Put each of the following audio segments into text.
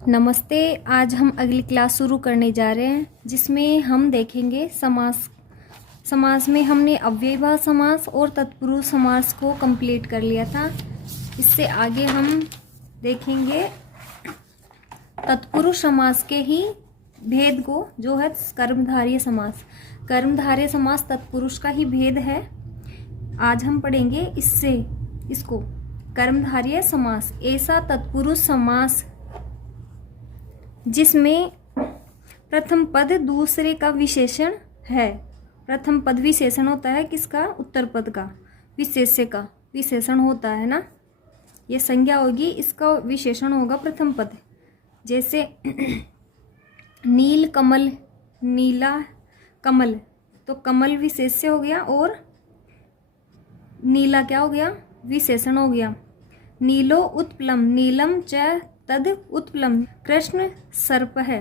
नमस्ते। आज हम अगली क्लास शुरू करने जा रहे हैं जिसमें हम देखेंगे समास। समास में हमने अव्ययीभाव समास और तत्पुरुष समास को कंप्लीट कर लिया था। इससे आगे हम देखेंगे तत्पुरुष समास के ही भेद को, जो है कर्मधारय समास। कर्मधारय समास तत्पुरुष का ही भेद है। आज हम पढ़ेंगे इसको कर्मधारय समास, ऐसा तत्पुरुष समास जिसमें प्रथम पद दूसरे का विशेषण है। प्रथम पद विशेषण होता है किसका? उत्तर पद का। विशेष्य का विशेषण होता है ना, ये संज्ञा होगी, इसका विशेषण होगा प्रथम पद। जैसे नील कमल, नीला कमल, तो कमल विशेष्य हो गया और नीला क्या हो गया? विशेषण हो गया। नीलो उत्पलम, नीलम च तद उत्पलम। कृष्ण सर्प है,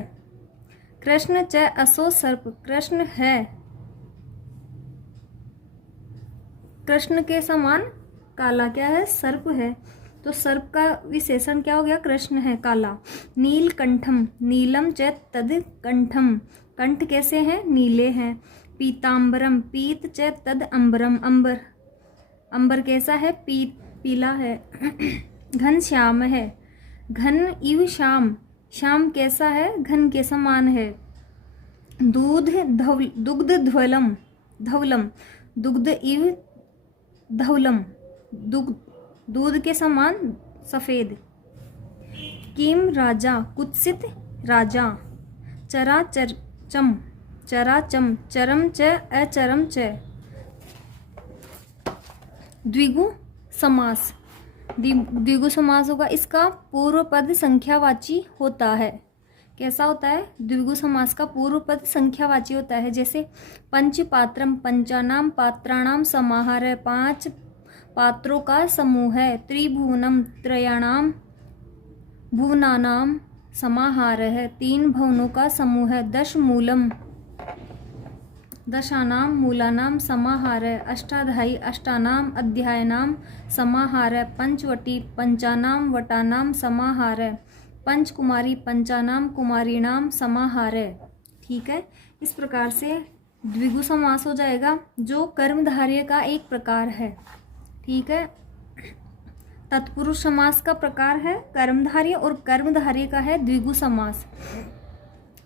कृष्ण च असो सर्प, कृष्ण है, कृष्ण के समान काला क्या है? सर्प है। तो सर्प का विशेषण क्या हो गया? कृष्ण है, काला। नील कंठम, नीलम च तद कंठम, कंठ कैसे हैं? नीले हैं। पीतांबरम, पीत च तद अंबरम, अंबर, अंबर कैसा है? पीला है। घन श्याम है, घन इव श्याम, श्याम कैसा है? घन के समान है। दुग्ध धवलम, धवलम, दुग्ध इव धवलम, दूध के समान सफेद। किम राजा, कुत्सित राजा। चराचम, चराचम, चरम च अचरम च। द्विगु समास, द्विगु समास होगा, इसका पूर्व पद संख्यावाची होता है। कैसा होता है? द्विगु समास का पूर्व पद संख्यावाची होता है। जैसे पंच पात्रम, पंचानाम पात्राणाम समाहार है, 5 पात्रों का समूह है। त्रिभुवनम, त्रयाणाम भुवनानाम समाहार है, 3 भवनों का समूह है। 10 मूलम, दशानाम मूलानाम समाहार है। अष्टाध्यायी, अष्टानाम अध्यायनाम समाहार है। पंचवटी, पंचानाम वटानाम समाहार है। पंचकुमारी, पंचानाम कुमारीणाम समाहार है। ठीक है, इस प्रकार से द्विगु समास हो जाएगा, जो कर्मधारय का एक प्रकार है। ठीक है, तत्पुरुष समास का प्रकार है कर्मधारय और कर्मधारय का है द्विगु समास।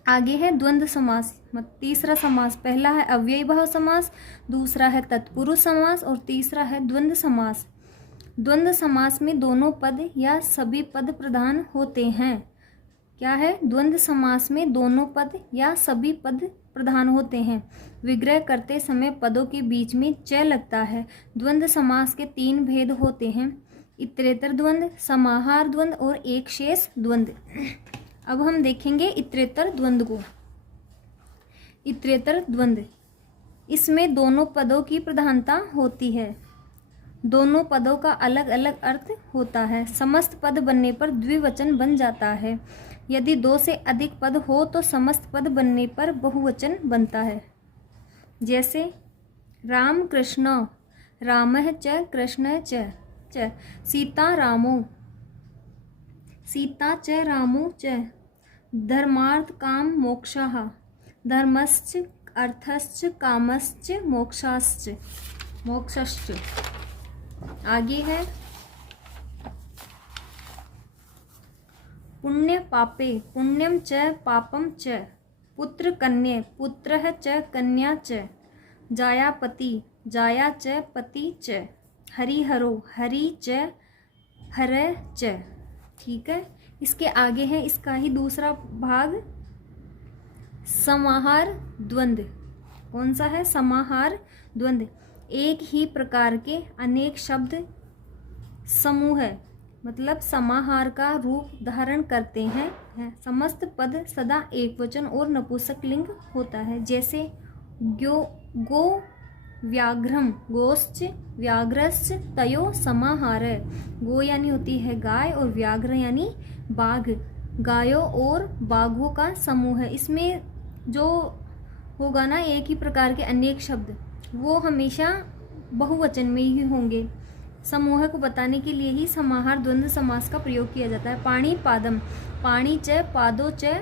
आगे है द्वंद्व समास, तीसरा समास। पहला है अव्ययीभाव समास, दूसरा है तत्पुरुष समास और तीसरा है द्वंद्व समास। द्वंद्व समास में दोनों पद या सभी पद प्रधान होते हैं। क्या है? द्वंद्व समास में दोनों पद या सभी पद प्रधान होते हैं। विग्रह करते समय पदों के बीच में च लगता है। द्वंद्व समास के 3 भेद होते हैं, इतरेतर द्वंद्व, समाहार द्वंद्व और एक शेष द्वंद्व। अब हम देखेंगे इतरेतर द्वंद्व को। इतरेतर द्वंद्व, इसमें दोनों पदों की प्रधानता होती है, दोनों पदों का अलग अलग अर्थ होता है। समस्त पद बनने पर द्विवचन बन जाता है। यदि 2 से अधिक पद हो तो समस्त पद बनने पर बहुवचन बनता है। जैसे राम कृष्ण, रामः च कृष्णः च। सीता रामो, सीता च रामो च। धर्मार्थ काम मोक्षः, धर्मश्च अर्थश्च कामश्च मोक्षश्च। आगे है पुण्य पापे, पुण्यम च पापम च। पुत्र कन्ये, पुत्रः च कन्या च। जायापति, जाया च पति च। हरिहरो, हरि च हरः च। ठीक है, इसके आगे है इसका ही दूसरा भाग समाहार द्वंद्व। कौन सा है? समाहार द्वंद्व। एक ही प्रकार के अनेक शब्द समूह है, मतलब समाहार का रूप धारण करते हैं। समस्त पद सदा एकवचन और नपुंसकलिंग होता है। जैसे गो व्याघ्रम, गोश्च व्याघ्रश्च तयो समाहार। गो यानी होती है गाय और व्याघ्र यानी बाघ, गायों और बाघों का समूह है। इसमें जो होगा ना एक ही प्रकार के अनेक शब्द, वो हमेशा बहुवचन में ही होंगे। समूह को बताने के लिए ही समाहार द्वंद्व समास का प्रयोग किया जाता है। पाणी पादम, पाणी च पादो च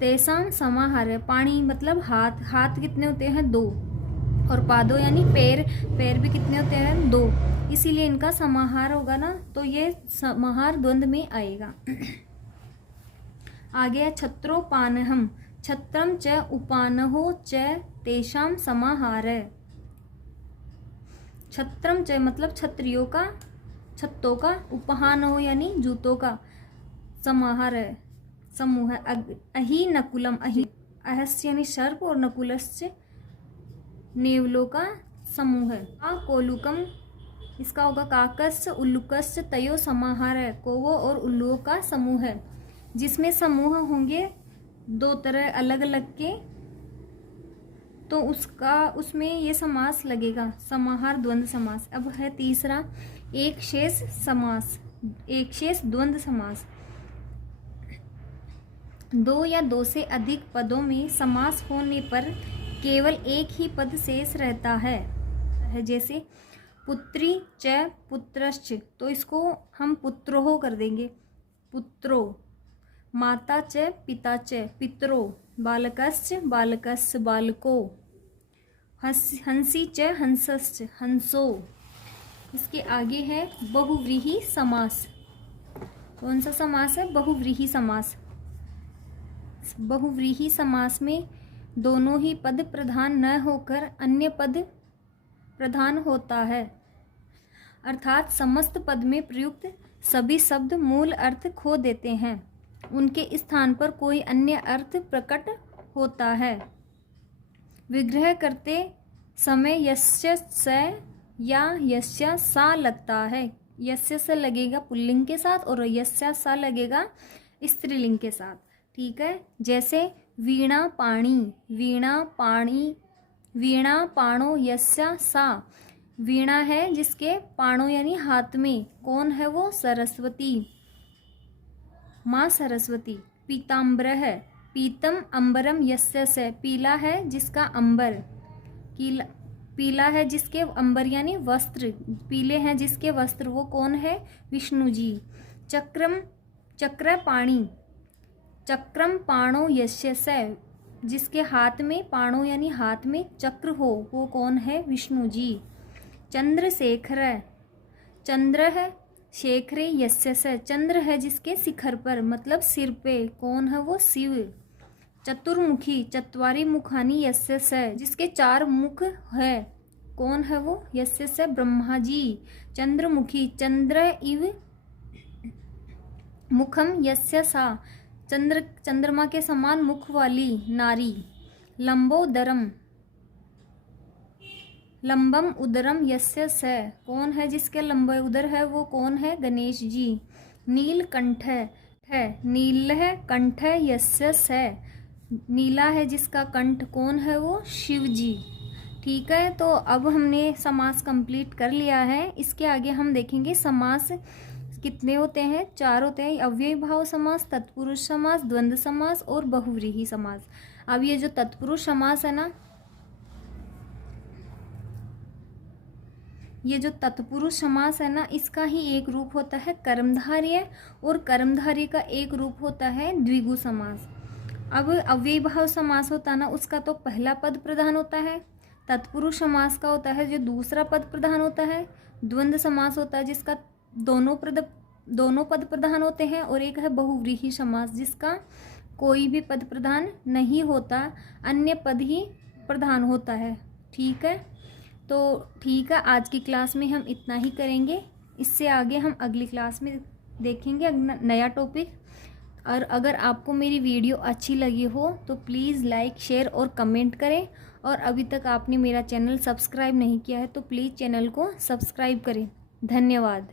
तेसाम समाहार। पाणी मतलब हाथ, हाथ कितने होते हैं? 2, और पादो यानी पैर, पैर भी कितने होते हैं? 2, इसीलिए इनका समाहार होगा ना, तो ये समाहार द्वंद्व में आएगा। आगे है छत्रोपानहम, छत्रम च उपानहो च तेषाम समाहार। छत्रम च मतलब क्षत्रियों का, छत्तों का, उपहानहो यानी जूतों का, समाहार है, समूह है। अहि नकुलम, अहि अहस्य यानी सर्प और नकुलस्य नेवलों का समूह है। कोलुकम, इसका होगा काकस्य उल्लुकस्य तयो समाहार है, कौवों और उल्लुओं का समूह है, जिसमें समूह होंगे 2 तरह अलग अलग के, तो उसमें ये समास लगेगा, समाहार द्वंद्व समास। अब है तीसरा एक शेष समास, एक शेष द्वंद्व समास। 2 या 2 से अधिक पदों में समास होने पर केवल एक ही पद शेष रहता है। जैसे पुत्री च पुत्रश्च, तो इसको हम पुत्रोह कर देंगे, पुत्रो। माता च पिता च पितरो, बालकश्च बालकस्य बालको, हंसी च हंसश्च हंसो। इसके आगे है बहुव्रीहि समास। कौन सा समास है? बहुव्रीहि समास। बहुव्रीहि समास में दोनों ही पद प्रधान न होकर अन्य पद प्रधान होता है, अर्थात समस्त पद में प्रयुक्त सभी शब्द मूल अर्थ खो देते हैं, उनके स्थान पर कोई अन्य अर्थ प्रकट होता है। विग्रह करते समय यस्य स या यस्य सा लगता है। यस्य से लगेगा पुल्लिंग के साथ और यस्य सा लगेगा स्त्रीलिंग के साथ, ठीक है। जैसे वीणा पाणी, वीणा पाणी, वीणा पाणो यस्या सा। वीणा है जिसके पाणो यानी हाथ में, कौन है वो? सरस्वती, माँ सरस्वती। पीताम्बर है, पीतम अंबरम यस्य से। पीला है जिसका अंबर, पीला है जिसके अंबर यानी वस्त्र, पीले हैं जिसके वस्त्र, वो कौन है? विष्णु जी। चक्रम, चक्र पाणी, चक्रम पाणो यस्य से। जिसके हाथ में पाणो यानी हाथ में चक्र हो, वो कौन है? विष्णु जी। चंद्रशेखर, चंद्र है शेखरे यस्य से। चंद्र है जिसके शिखर पर मतलब सिर पे, कौन है वो? शिव। चतुर्मुखी, चत्वारि मुखानी यस्य से। जिसके 4 मुख है, कौन है वो? यस्य से ब्रह्मा जी। चंद्रमुखी, चंद्र इव मुखम यस्य सा। चंद्रमा के समान मुख वाली नारी। लंबोदरम, लंबम उदरम यस्य से। कौन है जिसके लंबे उदर है, वो कौन है? गणेश जी। नीलकंठ है, नील है कंठ यस्य से। नीला है जिसका कंठ, कौन है वो? शिव जी। ठीक है, तो अब हमने समास कंप्लीट कर लिया है। इसके आगे हम देखेंगे समास कितने होते हैं? 4 होते हैं। अव्ययी भाव समास, तत्पुरुष समास, द्वंद्व समास और बहुव्रीहि समास। अब ये जो तत्पुरुष समास है ना, ये जो तत्पुरुष समास है ना, इसका ही एक रूप होता है कर्मधारय, और कर्मधारय का एक रूप होता है द्विगु समास। अब अव्ययी भाव समास होता है ना, उसका तो पहला पद प्रधान होता है। तत्पुरुष समास का होता है जो दूसरा पद प्रधान होता है। द्वंद्व समास होता है जिसका दोनों पद प्रधान होते हैं। और एक है बहुव्रीहि समास जिसका कोई भी पद प्रधान नहीं होता, अन्य पद ही प्रधान होता है। ठीक है, तो ठीक है, आज की क्लास में हम इतना ही करेंगे। इससे आगे हम अगली क्लास में देखेंगे नया टॉपिक। और अगर आपको मेरी वीडियो अच्छी लगी हो तो प्लीज़ लाइक, शेयर और कमेंट करें। और अभी तक आपने मेरा चैनल सब्सक्राइब नहीं किया है तो प्लीज़ चैनल को सब्सक्राइब करें। धन्यवाद।